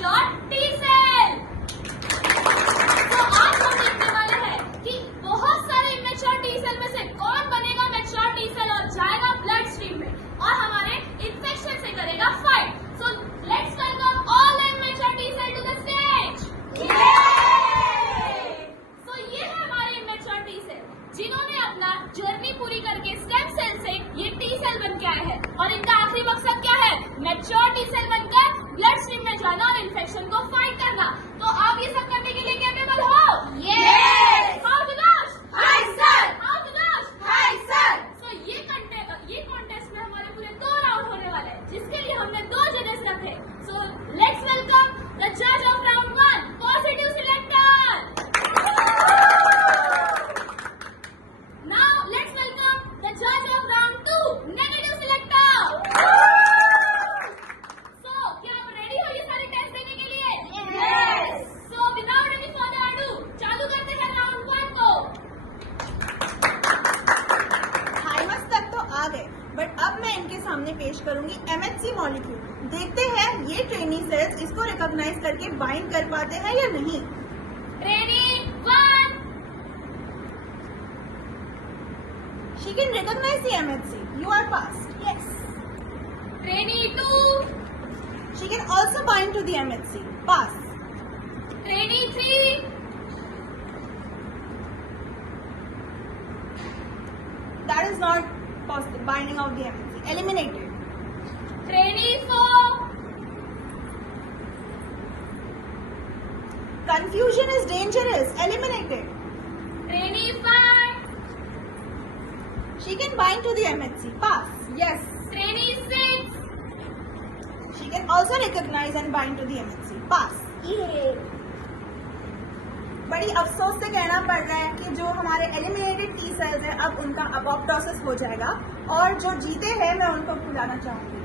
Mature T cell. तो आज हम देखने वाले हैं कि बहुत सारे इमेच्योर टी सेल में से कौन बनेगा मैच्योर टी सेल और जाएगा ब्लड स्ट्रीम में और हमारे इन्फेक्शन से करेगा fight. So let's welcome all immature T cell to the stage. So ये है हमारे इमेच्योर टी सेल जिन्होंने अपना जर्नी पूरी करके स्टेम सेल से ये टी सेल बन के आए हैं और इनका आखिरी मकसद क्या है? मैच्योर टी सेल बनकर ब्लड स्ट्रीम में जाना और इन्फेक्शन को फाइट करना। तो आप ये सब करने के लिए कैपेबल हो? Yes! How Dinesh? Hi, sir! How Dinesh? Hi, sir! So ये कॉन्टेस्ट में हमारे पूरे 2 राउंड होने वाले हैं जिसके लिए हमने 2 जजेस रखे। सो लेट्स वेलकम द जज of round 1, positive selector. Now let's welcome the जज ऑफ राउंड 2, नेगेटिव सिलेक्टर। सो क्या आप रेडी हो ये सारे टेस्ट देने के लिए? Yes! So without any further ado चालू करते हैं राउंड 1 को। थाइमस तक तो आ गए, बट अब मैं इनके सामने पेश करूंगी MHC मॉलिक्यूल। देखते हैं ये ट्रेनी सेल्स इसको रिकॉग्नाइज करके बाइंड कर पाते हैं या नहीं। Ready 1। She can recognize the MHC. You are passed. Yes. Ready 2। She can also bind to the MHC. Pass. Ready 3। That is not possible. Binding out the MHC. Eliminated. Ready 4। Confusion is dangerous. Eliminated. Ready 5। She can bind to the MHC. Pass. Yes. Ready 6। She can also recognize and bind to the MHC. Pass. Yay. बड़ी अफसोस से कहना पड़ रहा है कि जो हमारे एलिमिनेटेड टी सेल्स हैं अब उनका अपोप्टोसिस हो जाएगा और जो जीते हैं मैं उनको बुलाना चाहूंगी।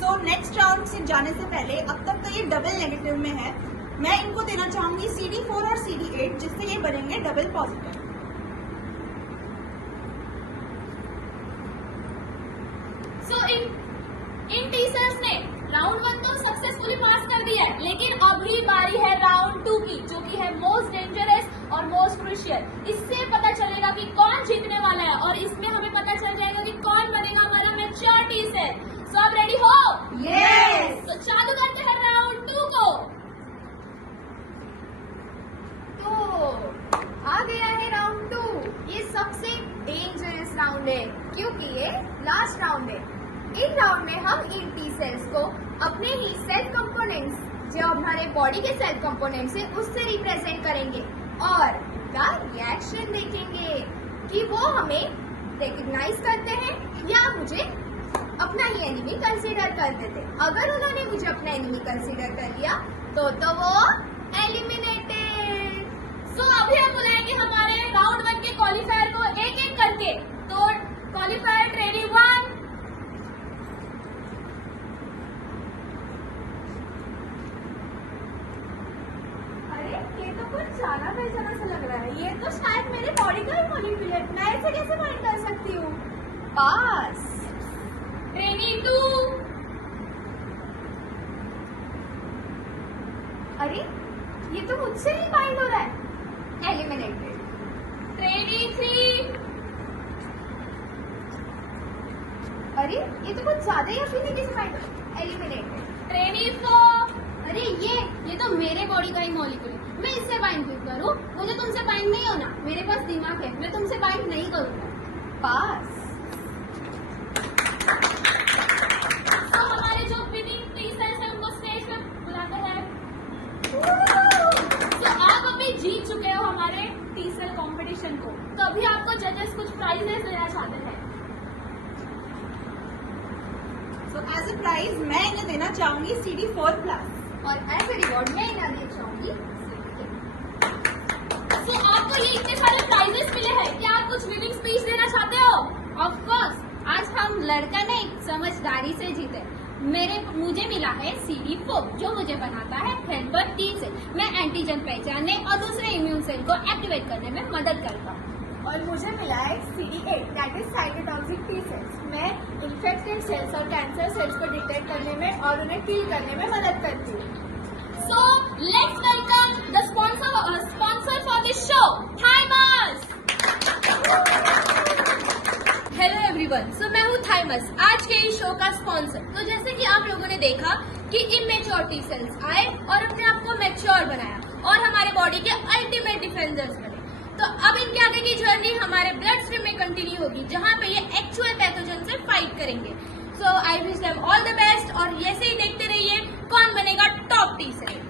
सो नेक्स्ट राउंड से जाने से पहले अब तक तो ये डबल नेगेटिव में है, मैं इनको देना चाहूंगी CD4 और CD8 जिससे ये बनेंगे डबल पॉजिटिव। सो इन टी सेल्स ने राउंड 1 तो सक्सेसफुली पास कर दिया है, लेकिन अभी बारी है राउंड 2 की जो कि है मोस्ट डेंजरस और मोस्ट क्रूशियल। इससे पता चलेगा कि कौन जीतने वाला है और इसमें हमें पता चल जाएगा कि कौन बनेगा हमारा मैच्योर टी सेल। सो आप रेडी हो? Yes! तो चालू करते हैं राउंड 2 को। तो आ गया है राउंड 2। ये सबसे डेंजरस राउंड है क्योंकि ये लास्ट राउंड है। इन राउंड में हम इन टी सेल्स को अपने ही सेल कंपोनेंट्स जो हमारे बॉडी के सेल कंपोनेंट्स है उससे रिप्रेजेंट करेंगे और उनका रिएक्शन देखेंगे कि वो हमें रिकग्नाइज करते हैं या मुझे अपना ही एनिमी कंसीडर कर देते। अगर उन्होंने मुझे अपना एनिमी कंसीडर कर लिया तो वो एलिमिनेटेड। सो अभी हम बुलाएंगे हमारे राउंड 1 के क्वालिफायर को एक एक करके। तो क्वालिफायर रेडी 1। अरे ये तो कुछ जाना पहचाना सा लग रहा है। ये तो शायद मेरे बॉडी का ही मॉलिक्यूल है। मैं इसे कैसे बाइंड कर सकती हूँ? पास। रेडी 2। अरे ये तो मुझसे ही बाइंड हो रहा है। एलिमिनेटेड। रेडी 3। अरे ये तो कुछ ज्यादा ही अफिनिटी से बाइंड हो रहा है। एलिमिनेटेड। रेडी 4। अरे ये तो मेरे बॉडी का ही मॉलिक्यूल है। मैं इससे बाइंड क्यों करूँ? मुझे तुमसे बाइंड नहीं होना। मेरे पास दिमाग है, मैं तुमसे बाइंड नहीं करूँगा। पास। तो हमारे जो विनिंग टी सेल्स है उनको स्टेज पे बुलाते हैं। तो आप अभी जीत चुके हो हमारे टी सेल कॉम्पिटिशन को, तो अभी आपको जजेस कुछ प्राइजेस देना चाहते हैं। सो एज ए प्राइज मैं इन्हें देना चाहूंगी CD4+। और एज ए रिवॉर्ड मैं इन्हें देना चाहूंगी। तो आपको ये इतने सारे प्राइजेस मिले हैं, क्या आप कुछ विनिंग स्पीच देना चाहते हो? ऑफ कोर्स, आज हम लड़का नहीं समझदारी से जीते। मुझे मिला है CD4 जो मुझे बनाता है हेल्पर टी सेल। मैं एंटीजन पहचानने और दूसरे इम्यून सेल को एक्टिवेट करने में मदद करता हूँ। और मुझे मिला like CD8 that is cytotoxic T cells. मैं infected cells और cancer cells को डिटेक्ट करने में और उन्हें किल करने में मदद करती हूँ. So let's welcome the sponsor for this show, Thymus. Hello everyone, so मैं हूँ थाइमस, आज के इस शो का स्पॉन्सर. तो जैसे कि आप लोगों ने देखा कि इमेच्योर टी सेल्स आए और अपने आप को मैच्योर बनाया और हमारे बॉडी के अल्टीमेट डिफेंडर्स बने. तो अब इनके आगे की जर्नी हमारे ब्लड स्ट्रीम में कंटिन्यू होगी, जहाँ पे ये एक्चुअल पैथोजन से फाइट करेंगे. So I wish them all the best और ऐसे ही देखते रहिए कौन बनेगा टॉप टी सेल.